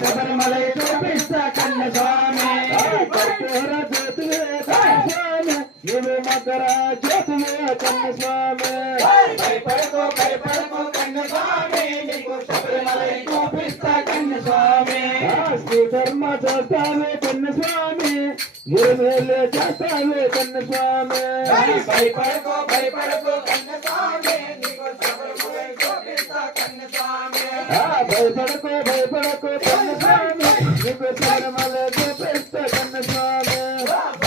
శబరిమలై చూపిస్తా కన్న స్వామి నువ్వు మకర జ్యోతివే కన్న స్వామి భయపడకో కన్న స్వామి నీకు శబరిమలై చూపిస్తా కన్న స్వామి శ్రీకర్మ చేస్తావే కన్న స్వామి గిరిమేలే చేస్తావే కన్న స్వామి భయపడకో కన్న స్వామి నీకు శబరిమలై చూపిస్తా కన్న స్వామి భయపడకో కన్న స్వామి నీకు శబరిమలై చూపిస్తా కన్న స్వామి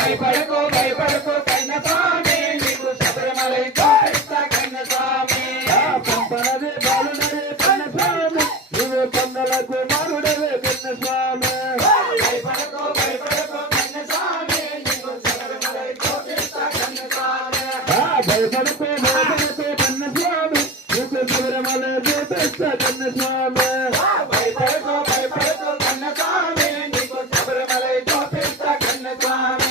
భయపడకో కన్న స్వామి నీకు శబరిమలై చూపిస్తా కన్న స్వామి పంపనదే బాలునవే కన్న స్వామి నువ్వు పందలకు మారుడవే కన్న స్వామి భయపడకో కన్న స్వామి నీకు శబరిమలై చూపిస్తా కన్న స్వామి భయపడకో కన్న స్వామి నీకు శబరిమలై చూపిస్తా కన్న స్వామి భయపడకో కన్న స్వామి నీకు శబరిమలై చూపిస్తా కన్న స్వామి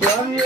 స్వామి